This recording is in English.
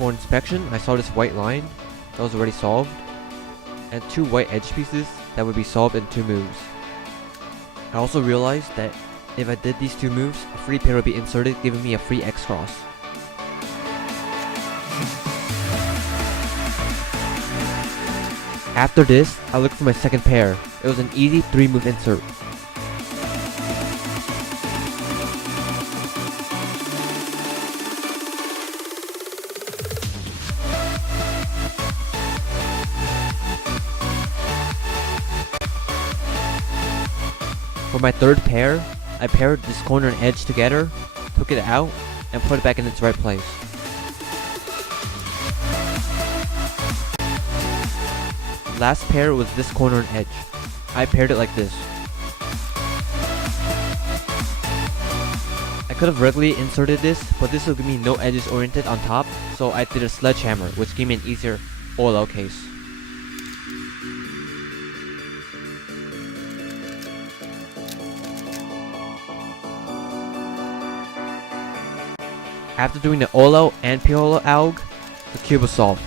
For inspection, I saw this white line that was already solved, and 2 white edge pieces that would be solved in 2 moves. I also realized that if I did these 2 moves, a free pair would be inserted, giving me a free X cross. After this, I looked for my second pair. It was an easy 3-move insert. For my third pair, I paired this corner and edge together, took it out, and put it back in its right place. Last pair was this corner and edge. I paired it like this. I could have regularly inserted this, but this will give me no edges oriented on top, so I did a sledgehammer, which gave me an easier OLL case. After doing the OLL and PLL alg, the cube was solved.